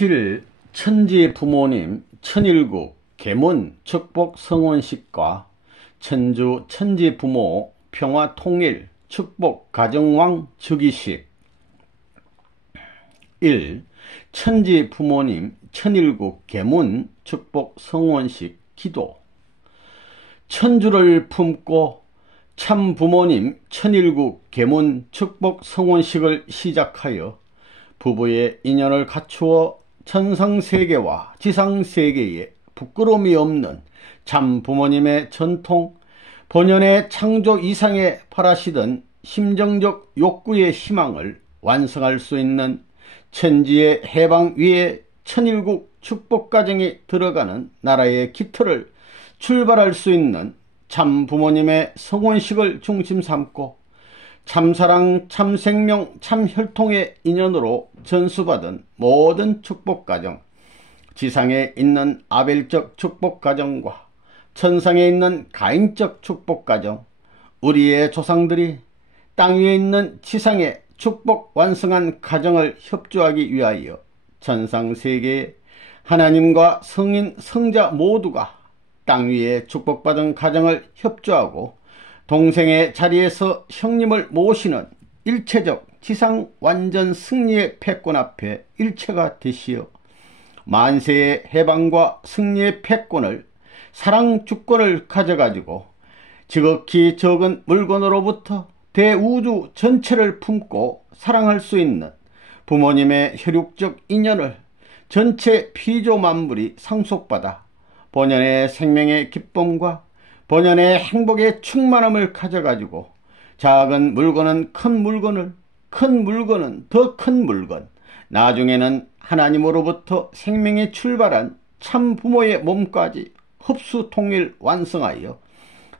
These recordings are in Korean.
7. 천지 부모님 천일국 계문 축복 성원식과 천주 천지 부모 평화 통일 축복 가정왕 즉위식. 1. 천지 부모님 천일국 계문 축복 성원식 기도. 천주를 품고 참 부모님 천일국 계문 축복 성원식을 시작하여 부부의 인연을 갖추어 천상세계와 지상세계에 부끄러움이 없는 참 부모님의 전통, 본연의 창조 이상에 바라시던 심정적 욕구의 희망을 완성할 수 있는 천지의 해방 위에 천일국 축복가정이 들어가는 나라의 기틀을 출발할 수 있는 참 부모님의 성원식을 중심 삼고 참사랑, 참생명, 참혈통의 인연으로 전수받은 모든 축복가정, 지상에 있는 아벨적 축복가정과 천상에 있는 가인적 축복가정, 우리의 조상들이 땅 위에 있는 지상의 축복 완성한 가정을 협조하기 위하여 천상세계에 하나님과 성인, 성자 모두가 땅 위에 축복받은 가정을 협조하고 동생의 자리에서 형님을 모시는 일체적 지상 완전 승리의 패권 앞에 일체가 되시어 만세의 해방과 승리의 패권을 사랑 주권을 가져가지고 지극히 적은 물건으로부터 대우주 전체를 품고 사랑할 수 있는 부모님의 혈육적 인연을 전체 피조 만물이 상속받아 본연의 생명의 기쁨과 본연의 행복의 충만함을 가져가지고 작은 물건은 큰 물건을, 큰 물건은 더 큰 물건, 나중에는 하나님으로부터 생명이 출발한 참 부모의 몸까지 흡수 통일 완성하여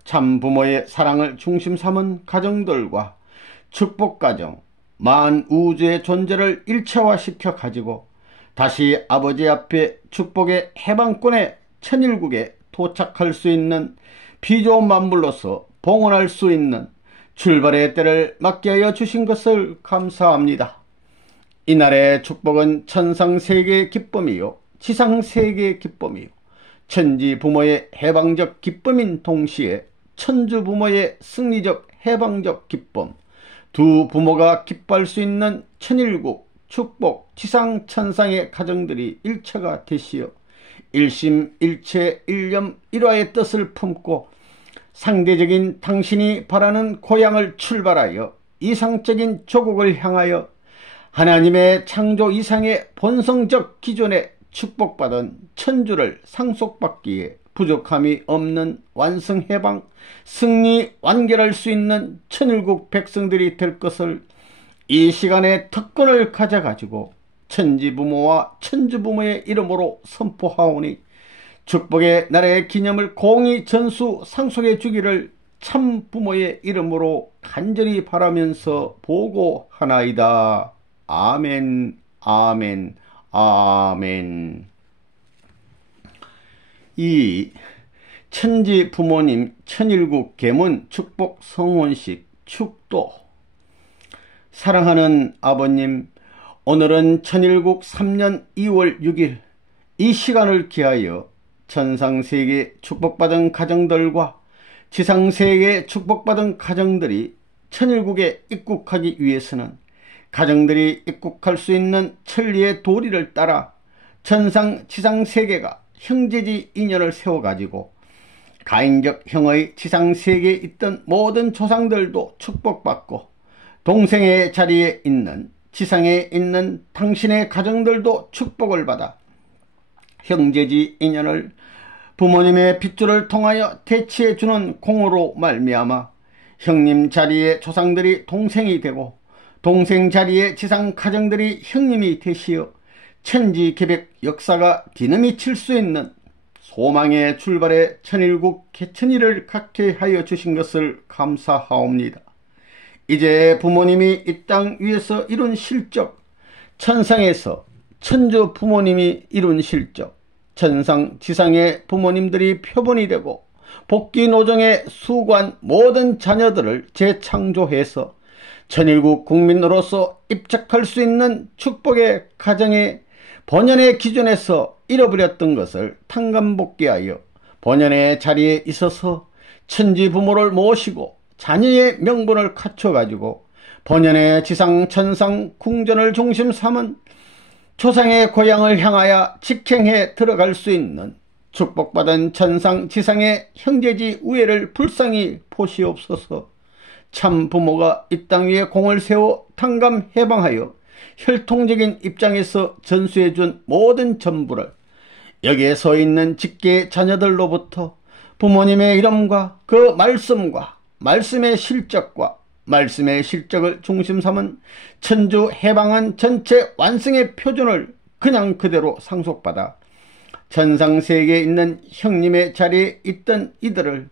참 부모의 사랑을 중심 삼은 가정들과 축복가정, 만우주의 존재를 일체화시켜 가지고 다시 아버지 앞에 축복의 해방권의 천일국에 도착할 수 있는 피조 만물로서 봉헌할 수 있는 출발의 때를 맞게 하여 주신 것을 감사합니다. 이날의 축복은 천상세계의 기쁨이요 지상세계의 기쁨이요 천지 부모의 해방적 기쁨인 동시에 천주 부모의 승리적 해방적 기쁨, 두 부모가 기뻐할 수 있는 천일국 축복 지상 천상의 가정들이 일체가 되시어 일심 일체 일념 일화의 뜻을 품고 상대적인 당신이 바라는 고향을 출발하여 이상적인 조국을 향하여 하나님의 창조 이상의 본성적 기존에 축복받은 천주를 상속받기에 부족함이 없는 완성해방 승리 완결할 수 있는 천일국 백성들이 될 것을 이 시간에 특권을 가져가지고 천지부모와 천주부모의 이름으로 선포하오니 축복의 나라의 기념을 공히 전수 상속해 주기를 참 부모의 이름으로 간절히 바라면서 보고하나이다. 아멘, 아멘, 아멘. 2. 천지 부모님 천일국 계문 축복 성원식 축도. 사랑하는 아버님, 오늘은 천일국 3년 2월 6일 이 시간을 기하여 천상세계 축복받은 가정들과 지상세계 축복받은 가정들이 천일국에 입국하기 위해서는 가정들이 입국할 수 있는 천리의 도리를 따라 천상 지상세계가 형제지 인연을 세워가지고 가인적 형의 지상세계에 있던 모든 조상들도 축복받고 동생의 자리에 있는 지상에 있는 당신의 가정들도 축복을 받아 형제지 인연을 부모님의 핏줄을 통하여 대치해 주는 공으로 말미암아 형님 자리의 조상들이 동생이 되고 동생 자리의 지상 가정들이 형님이 되시어 천지개백 역사가 뒤넘이칠 수 있는 소망의 출발에 천일국 개천일을 갖게 하여 주신 것을 감사하옵니다. 이제 부모님이 이 땅 위에서 이룬 실적, 천상에서 천주 부모님이 이룬 실적, 천상 지상의 부모님들이 표본이 되고 복귀 노정에 수고한 모든 자녀들을 재창조해서 천일국 국민으로서 입적할 수 있는 축복의 가정에 본연의 기준에서 잃어버렸던 것을 탕감복귀하여 본연의 자리에 있어서 천지 부모를 모시고 자녀의 명분을 갖춰가지고 본연의 지상 천상 궁전을 중심 삼은 조상의 고향을 향하여 직행해 들어갈 수 있는 축복받은 천상 지상의 형제지 우애를 불쌍히 보시옵소서. 참 부모가 이 땅 위에 공을 세워 탕감 해방하여 혈통적인 입장에서 전수해준 모든 전부를 여기에 서 있는 직계 자녀들로부터 부모님의 이름과 그 말씀과 말씀의 실적과 말씀의 실적을 중심 삼은 천주 해방한 전체 완성의 표준을 그냥 그대로 상속받아 천상세계에 있는 형님의 자리에 있던 이들을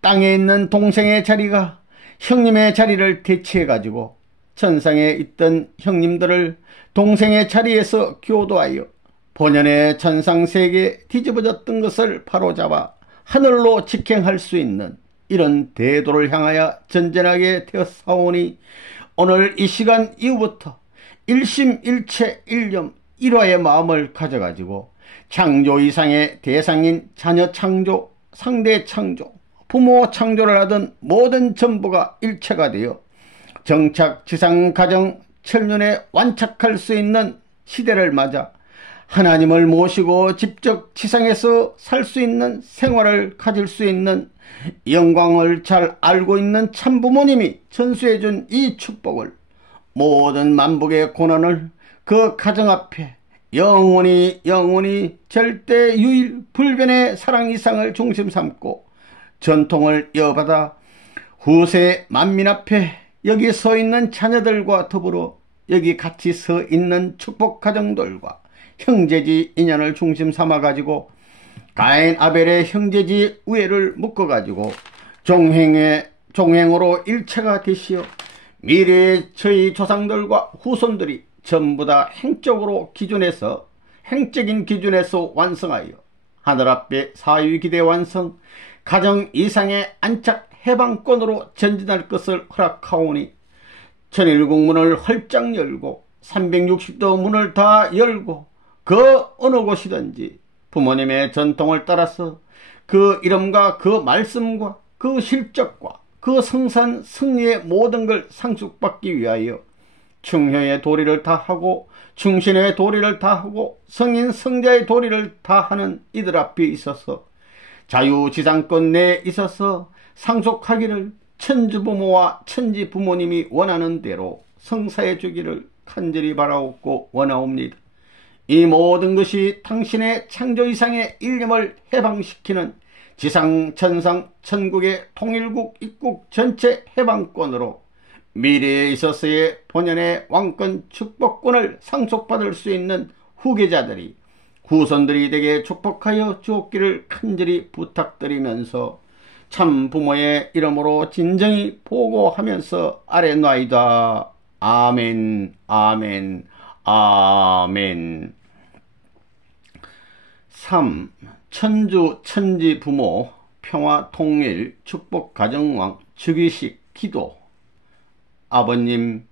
땅에 있는 동생의 자리가 형님의 자리를 대체해가지고 천상에 있던 형님들을 동생의 자리에서 교도하여 본연의 천상세계에 뒤집어졌던 것을 바로잡아 하늘로 직행할 수 있는 이런 대도를 향하여 전진하게 되었사오니 오늘 이 시간 이후부터 일심일체 일념 일화의 마음을 가져가지고 창조 이상의 대상인 자녀 창조, 상대 창조, 부모 창조를 하던 모든 전부가 일체가 되어 정착 지상 가정 천년에 완착할 수 있는 시대를 맞아 하나님을 모시고 직접 지상에서 살 수 있는 생활을 가질 수 있는 영광을 잘 알고 있는 참부모님이 전수해준 이 축복을 모든 만복의 고난을 그 가정 앞에 영원히 절대 유일 불변의 사랑 이상을 중심 삼고 전통을 이어받아 후세 만민 앞에 여기 서 있는 자녀들과 더불어 여기 같이 서 있는 축복 가정들과 형제지 인연을 중심 삼아 가지고 가인 아벨의 형제지 우애를 묶어 가지고 종행으로 일체가 되시어 미래의 저희 조상들과 후손들이 전부 다 행적인 기준에서 완성하여 하늘 앞에 사유기대 완성 가정 이상의 안착 해방권으로 전진할 것을 허락하오니 천일국문을 활짝 열고 360도 문을 다 열고 그 어느 곳이든지 부모님의 전통을 따라서 그 이름과 그 말씀과 그 실적과 그 성산 승리의 모든 걸 상속받기 위하여 충효의 도리를 다하고 충신의 도리를 다하고 성인 성자의 도리를 다하는 이들 앞에 있어서 자유지상권 내에 있어서 상속하기를 천주부모와 천지부모님이 원하는 대로 성사해 주기를 간절히 바라옵고 원하옵니다. 이 모든 것이 당신의 창조 이상의 일념을 해방시키는 지상, 천상, 천국의 통일국, 입국 전체 해방권으로 미래에 있어서의 본연의 왕권 축복권을 상속받을 수 있는 후계자들이 후손들이 되게 축복하여 주옵기를 간절히 부탁드리면서 참 부모의 이름으로 진정히 보고하면서 아뢰나이다. 아멘, 아멘, 아멘. 3. 천주 천지 부모 평화 통일 축복 가정왕 즉위식 기도. 아버님,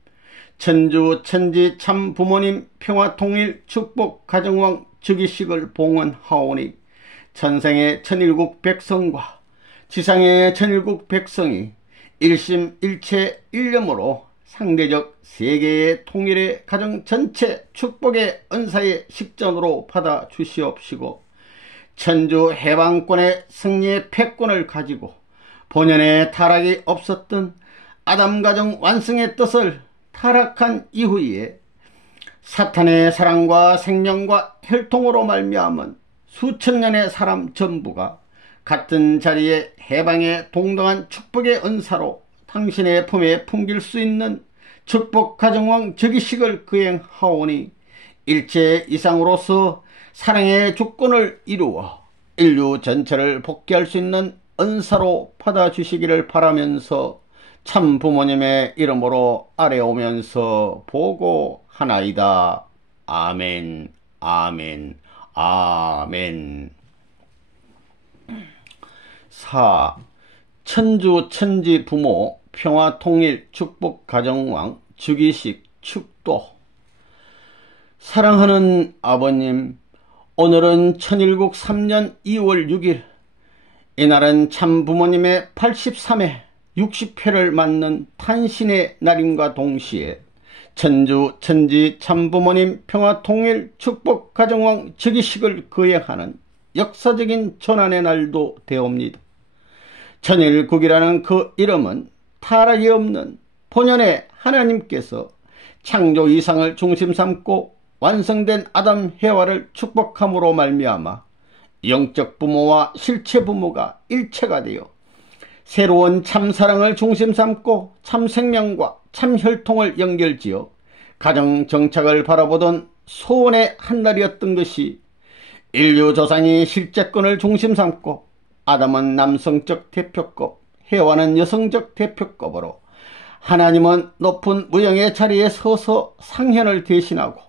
천주 천지 참 부모님 평화 통일 축복 가정왕 즉위식을 봉헌하오니 천상의 천일국 백성과 지상의 천일국 백성이 일심일체 일념으로 상대적 세계의 통일의 가정 전체 축복의 은사의 식전으로 받아 주시옵시고 천주 해방권의 승리의 패권을 가지고 본연의 타락이 없었던 아담 가정 완성의 뜻을 타락한 이후에 사탄의 사랑과 생명과 혈통으로 말미암은 수천 년의 사람 전부가 같은 자리에 해방의 동등한 축복의 은사로 당신의 품에 품길 수 있는 축복 가정왕 즉위식을 거행하오니 일체 이상으로서 사랑의 주권을 이루어 인류 전체를 복귀할 수 있는 은사로 받아주시기를 바라면서 참 부모님의 이름으로 아뢰오면서 보고하나이다. 아멘, 아멘, 아멘. 4. 천주 천지 부모 평화 통일 축복 가정왕 즉위식 축도. 사랑하는 아버님, 오늘은 천일국 3년 2월 6일, 이날은 참 부모님의 83회, 60회를 맞는 탄신의 날임과 동시에 천주 천지 참부모님 평화통일 축복 가정왕 즉위식을 거행하는 역사적인 전환의 날도 되옵니다. 천일국이라는 그 이름은 타락이 없는 본연의 하나님께서 창조 이상을 중심 삼고 완성된 아담 해와를 축복함으로 말미암아 영적 부모와 실체 부모가 일체가 되어 새로운 참사랑을 중심 삼고 참생명과 참혈통을 연결지어 가정 정착을 바라보던 소원의 한날이었던 것이 인류 조상이 실제권을 중심 삼고 아담은 남성적 대표급, 해와는 여성적 대표급으로 하나님은 높은 무형의 자리에 서서 상현을 대신하고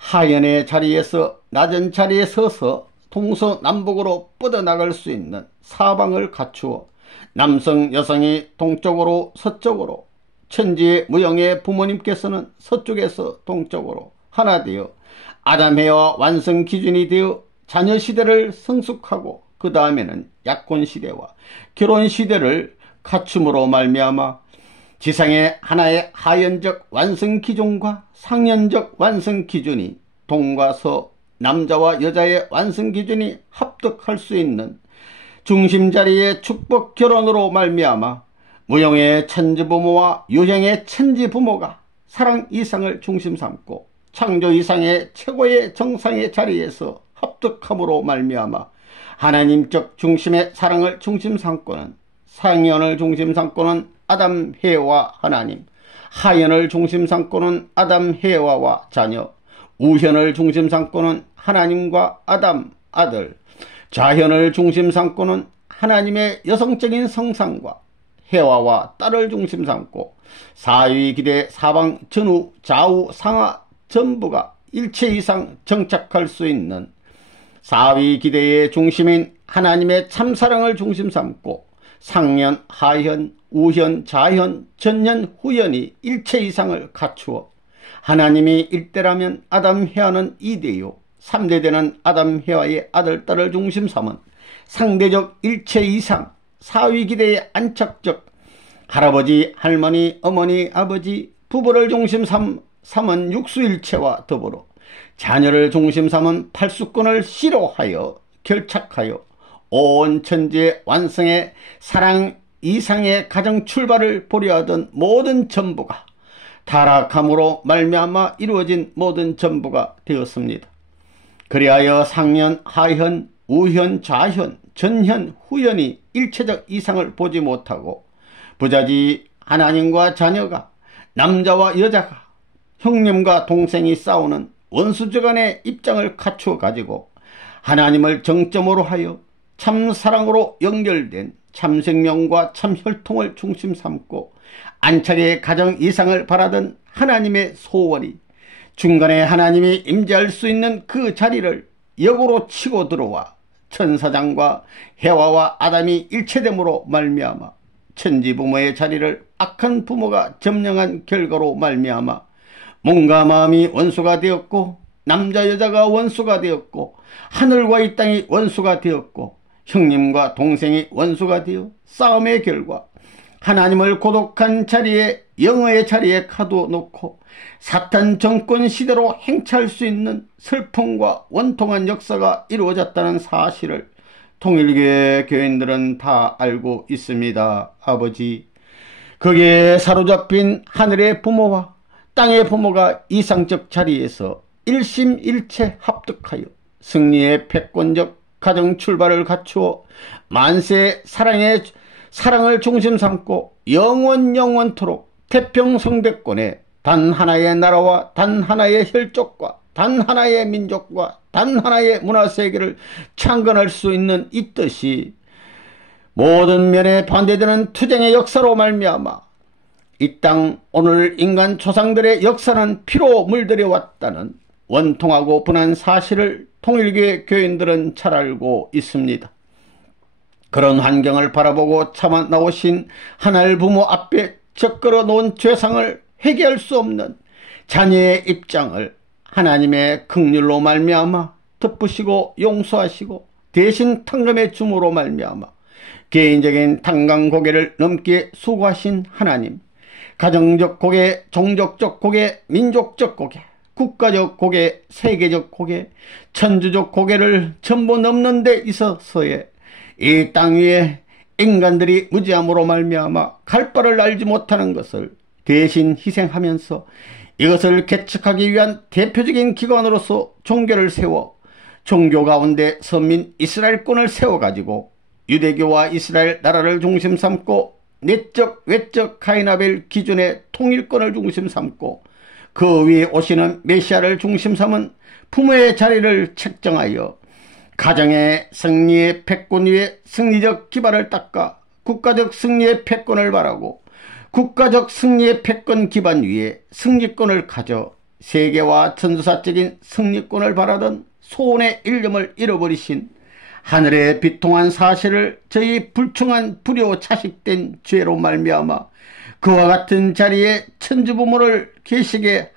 하현의 자리에서 낮은 자리에 서서 동서남북으로 뻗어나갈 수 있는 사방을 갖추어 남성 여성이 동쪽으로 서쪽으로 천지의 무형의 부모님께서는 서쪽에서 동쪽으로 하나 되어 아담해와 완성 기준이 되어 자녀 시대를 성숙하고 그 다음에는 약혼 시대와 결혼 시대를 갖춤으로 말미암아 지상의 하나의 하연적 완성 기준과 상연적 완성 기준이 동과 서 남자와 여자의 완성 기준이 합득할 수 있는 중심자리의 축복 결혼으로 말미암아 무형의 천지부모와 유형의 천지부모가 사랑 이상을 중심 삼고 창조 이상의 최고의 정상의 자리에서 합득함으로 말미암아 하나님적 중심의 사랑을 중심 삼고는 상연을 중심 삼고는 아담 해와 하나님, 하연을 중심 삼고는 아담 해와와 자녀, 우현을 중심 삼고는 하나님과 아담 아들, 좌현을 중심 삼고는 하나님의 여성적인 성상과 해와와 딸을 중심 삼고 사위 기대 사방 전후 좌우 상하 전부가 일체 이상 정착할 수 있는 사위 기대의 중심인 하나님의 참사랑을 중심 삼고 상현, 하현, 우현, 좌현, 전현, 후현이 일체 이상을 갖추어 하나님이 1대라면 아담 해와는 2대요 3대되는 아담 해와의 아들, 딸을 중심 삼은 상대적 일체 이상 사위기대의 안착적 할아버지, 할머니, 어머니, 아버지, 부부를 중심 삼은 육수일체와 더불어 자녀를 중심 삼은 팔수권을 시로하여 결착하여 온 천지의 완성의 사랑 이상의 가정 출발을 보려하던 모든 전부가 타락함으로 말미암아 이루어진 모든 전부가 되었습니다. 그리하여 상현, 하현, 우현, 좌현, 전현, 후현이 일체적 이상을 보지 못하고 부자지 하나님과 자녀가 남자와 여자가 형님과 동생이 싸우는 원수저간의 입장을 갖추어 가지고 하나님을 정점으로 하여 참사랑으로 연결된 참생명과 참혈통을 중심 삼고 안착의 가정 이상을 바라던 하나님의 소원이 중간에 하나님이 임재할 수 있는 그 자리를 역으로 치고 들어와 천사장과 해와와 아담이 일체됨으로 말미암아 천지부모의 자리를 악한 부모가 점령한 결과로 말미암아 몸과 마음이 원수가 되었고 남자 여자가 원수가 되었고 하늘과 이 땅이 원수가 되었고 형님과 동생이 원수가 되어 싸움의 결과 하나님을 고독한 자리에 영어의 자리에 가둬놓고 사탄 정권 시대로 행차할 수 있는 슬픔과 원통한 역사가 이루어졌다는 사실을 통일교회 교인들은 다 알고 있습니다. 아버지, 거기에 사로잡힌 하늘의 부모와 땅의 부모가 이상적 자리에서 일심일체 합득하여 승리의 패권적 가정 출발을 갖추어 만세 사랑을 중심 삼고 영원토록 태평성대권에 단 하나의 나라와 단 하나의 혈족과 단 하나의 민족과 단 하나의 문화세계를 창건할 수 있는 이 뜻이 모든 면에 반대되는 투쟁의 역사로 말미암아 이 땅 오늘 인간 조상들의 역사는 피로 물들여 왔다는 원통하고 분한 사실을 통일교회 교인들은 잘 알고 있습니다. 그런 환경을 바라보고 참아 나오신 하늘 부모 앞에 적걸어 놓은 죄상을 회개할 수 없는 자녀의 입장을 하나님의 긍휼로 말미암아 덮으시고 용서하시고 대신 탕감의 줌으로 말미암아 개인적인 탕감 고개를 넘기에 수고하신 하나님, 가정적 고개, 종족적 고개, 민족적 고개, 국가적 고개, 세계적 고개, 천주적 고개를 전부 넘는 데 있어서의 이 땅 위에 인간들이 무지함으로 말미암아 갈 바를 알지 못하는 것을 대신 희생하면서 이것을 개척하기 위한 대표적인 기관으로서 종교를 세워 종교 가운데 선민 이스라엘권을 세워가지고 유대교와 이스라엘 나라를 중심 삼고 내적 외적 카인아벨 기준의 통일권을 중심 삼고 그 위에 오시는 메시아를 중심 삼은 부모의 자리를 책정하여 가정의 승리의 패권 위에 승리적 기반을 닦아 국가적 승리의 패권을 바라고 국가적 승리의 패권 기반 위에 승리권을 가져 세계와 천주사적인 승리권을 바라던 소원의 일념을 잃어버리신 하늘의 비통한 사실을 저희 불충한 불효 자식된 죄로 말미암아 그와 같은 자리에 천주부모를 계시게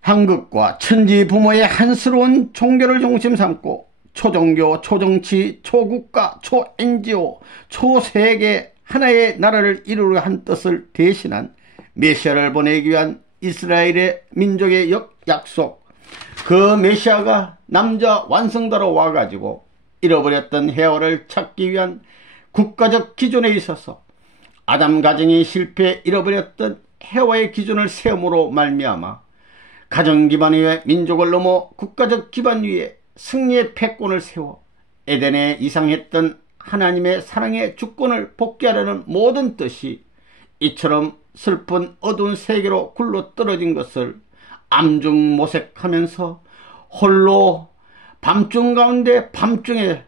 한 것과 천지 부모의 한스러운 종교를 중심 삼고 초종교, 초정치, 초국가, 초NGO, 초세계 하나의 나라를 이루려 한 뜻을 대신한 메시아를 보내기 위한 이스라엘의 민족의 약속, 그 메시아가 남자 완성자로 와가지고 잃어버렸던 헤어를 찾기 위한 국가적 기준에 있어서 아담 가정이 실패해 잃어버렸던 헤어의 기준을 세움으로 말미암아 가정 기반 위에 민족을 넘어 국가적 기반 위에 승리의 패권을 세워 에덴에 이상했던 하나님의 사랑의 주권을 복귀하려는 모든 뜻이 이처럼 슬픈 어두운 세계로 굴러 떨어진 것을 암중모색하면서 홀로 밤중 가운데 밤중에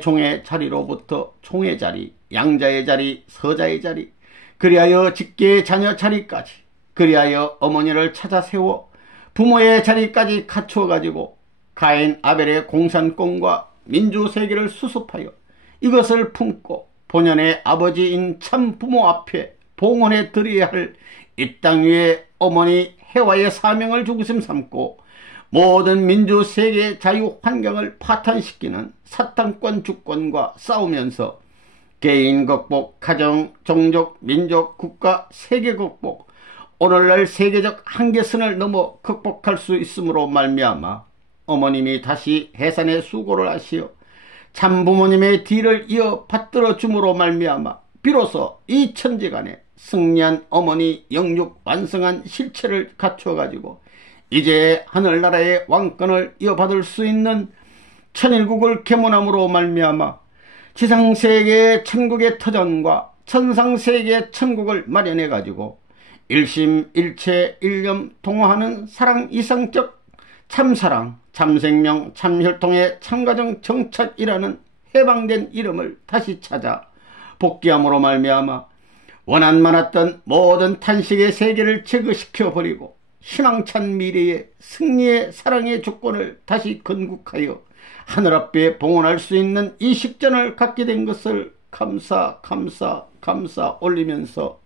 종의 자리로부터 종의 자리, 양자의 자리, 서자의 자리, 그리하여 직계의 자녀 자리까지, 그리하여 어머니를 찾아 세워 부모의 자리까지 갖추어 가지고 가인 아벨의 공산권과 민주세계를 수습하여 이것을 품고 본연의 아버지인 참 부모 앞에 봉헌해 드려야 할 이 땅 위에 어머니 해와의 사명을 중심 삼고 모든 민주세계의 자유 환경을 파탄시키는 사탄권 주권과 싸우면서 개인 극복, 가정, 종족, 민족, 국가, 세계 극복, 오늘날 세계적 한계선을 넘어 극복할 수 있으므로 말미암아 어머님이 다시 해산의 수고를 하시어 참 부모님의 뒤를 이어 받들어 줌으로 말미암아 비로소 이 천지간에 승리한 어머니 영육 완성한 실체를 갖추어 가지고 이제 하늘나라의 왕권을 이어받을 수 있는 천일국을 개문함으로 말미암아 지상세계의 천국의 터전과 천상세계의 천국을 마련해 가지고 일심일체 일념 동화하는 사랑 이상적 참사랑 참생명 참혈통의 참가정 정착이라는 해방된 이름을 다시 찾아 복귀함으로 말미암아 원한 많았던 모든 탄식의 세계를 제거시켜 버리고 희망찬 미래의 승리의 사랑의 주권을 다시 건국하여 하늘 앞에 봉헌할 수 있는 이 식전을 갖게 된 것을 감사 올리면서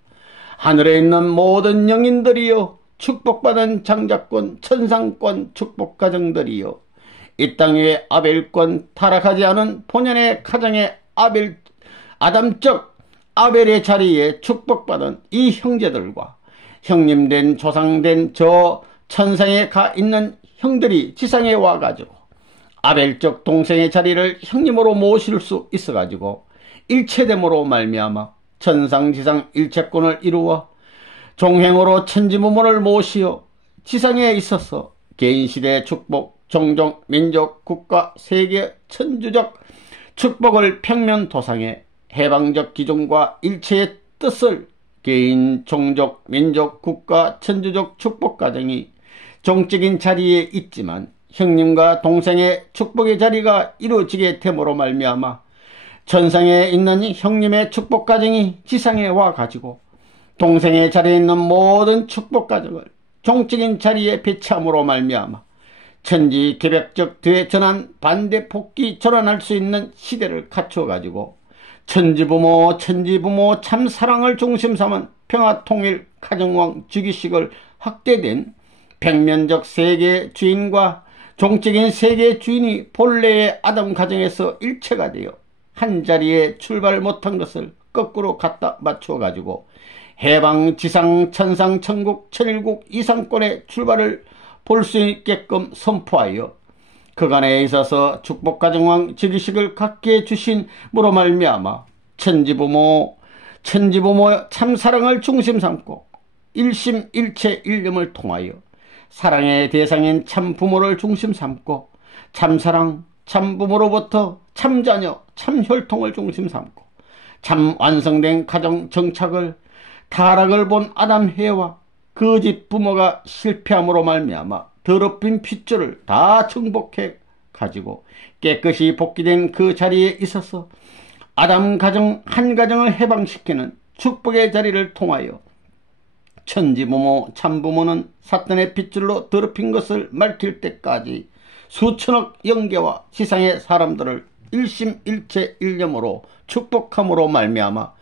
하늘에 있는 모든 영인들이여 축복받은 장자권 천상권 축복가정들이여 이 땅 위에 아벨권 타락하지 않은 본연의 가정의 아담적 아벨의 자리에 축복받은 이 형제들과 형님된 조상된 저 천상에 가 있는 형들이 지상에 와가지고 아벨적 동생의 자리를 형님으로 모실 수 있어가지고 일체됨으로 말미암아 천상지상 일체권을 이루어 종행으로 천지부모를 모시어 지상에 있어서 개인시대의 축복, 종족, 민족, 국가, 세계, 천주적 축복을 평면도상에 해방적 기준과 일체의 뜻을 개인, 종족, 민족, 국가, 천주적 축복가정이 종적인 자리에 있지만 형님과 동생의 축복의 자리가 이루어지게 됨으로 말미암아 천상에 있는 형님의 축복가정이 지상에 와가지고 동생의 자리에 있는 모든 축복가정을 종적인 자리에 배치함으로 말미암아 천지 개벽적 대전환 반대 복귀 전환할 수 있는 시대를 갖춰가지고 천지부모 참사랑을 중심 삼은 평화통일 가정왕 즉위식을 확대된 백면적 세계의 주인과 종적인 세계의 주인이 본래의 아담 가정에서 일체가 되어 한자리에 출발 못한 것을 거꾸로 갖다 맞춰 가지고 해방, 지상, 천상, 천국, 천일국 이상권의 출발을 볼 수 있게끔 선포하여 그간에 있어서 축복가정왕 즉위식을 갖게 해주신으로 말미암아 천지부모 참사랑을 중심 삼고 일심일체 일념을 통하여 사랑의 대상인 참부모를 중심 삼고 참사랑, 참부모로부터 참자녀, 참혈통을 중심 삼고 참 완성된 가정 정착을 타락을 본 아담 해와 그 집 부모가 실패함으로 말미암아 더럽힌 핏줄을 다 정복해 가지고 깨끗이 복귀된 그 자리에 있어서 아담 가정 한 가정을 해방시키는 축복의 자리를 통하여 천지부모 참부모는 사탄의 핏줄로 더럽힌 것을 밝힐 때까지 수천억 영계와 지상의 사람들을 일심일체 일념으로 축복함으로 말미암아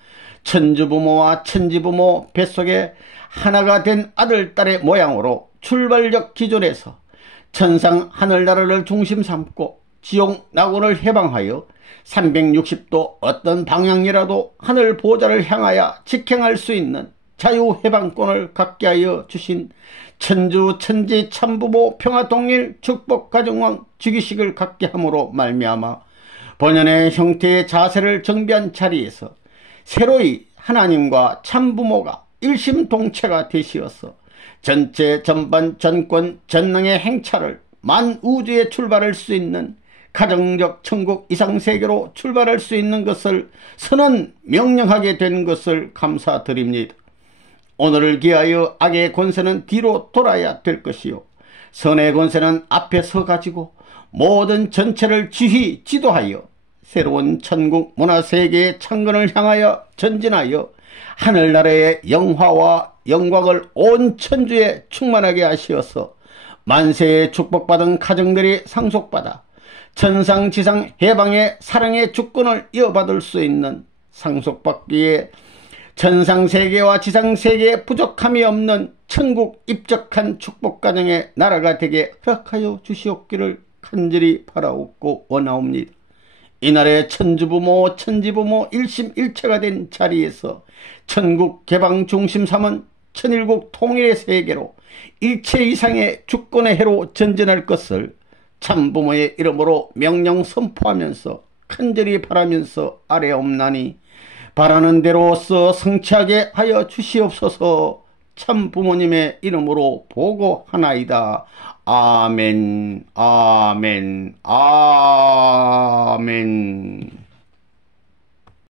천주부모와 천지부모 뱃속에 하나가 된 아들, 딸의 모양으로 출발적 기존에서 천상 하늘나라를 중심 삼고 지옥 낙원을 해방하여 360도 어떤 방향이라도 하늘 보좌를 향하여 직행할 수 있는 자유해방권을 갖게 하여 주신 천주 천지 참부모 평화통일 축복가정왕 즉위식을 갖게 함으로 말미암아 본연의 형태의 자세를 정비한 자리에서 새로이 하나님과 참부모가 일심동체가 되시어서 전체 전반 전권 전능의 행차를 만우주에 출발할 수 있는 가정적 천국 이상세계로 출발할 수 있는 것을 선언 명령하게 된 것을 감사드립니다. 오늘을 기하여 악의 권세는 뒤로 돌아야 될 것이요 선의 권세는 앞에 서 가지고 모든 전체를 지휘 지도하여 새로운 천국 문화세계의 창건을 향하여 전진하여 하늘나라의 영화와 영광을 온 천주에 충만하게 하시어서 만세의 축복받은 가정들이 상속받아 천상지상 해방의 사랑의 주권을 이어받을 수 있는 상속받기에 천상세계와 지상세계에 부족함이 없는 천국 입적한 축복가정의 나라가 되게 허락하여 주시옵기를 간절히 바라옵고 원하옵니다. 이날의 천주부모 천지부모 일심일체가 된 자리에서 천국 개방 중심 삼은 천일국 통일의 세계로 일체 이상의 주권의 해로 전진할 것을 참부모의 이름으로 명령 선포하면서 간절히 바라면서 아뢰옵나니 바라는 대로서 성취하게 하여 주시옵소서. 참부모님의 이름으로 보고하나이다. 아멘, 아멘, 아멘.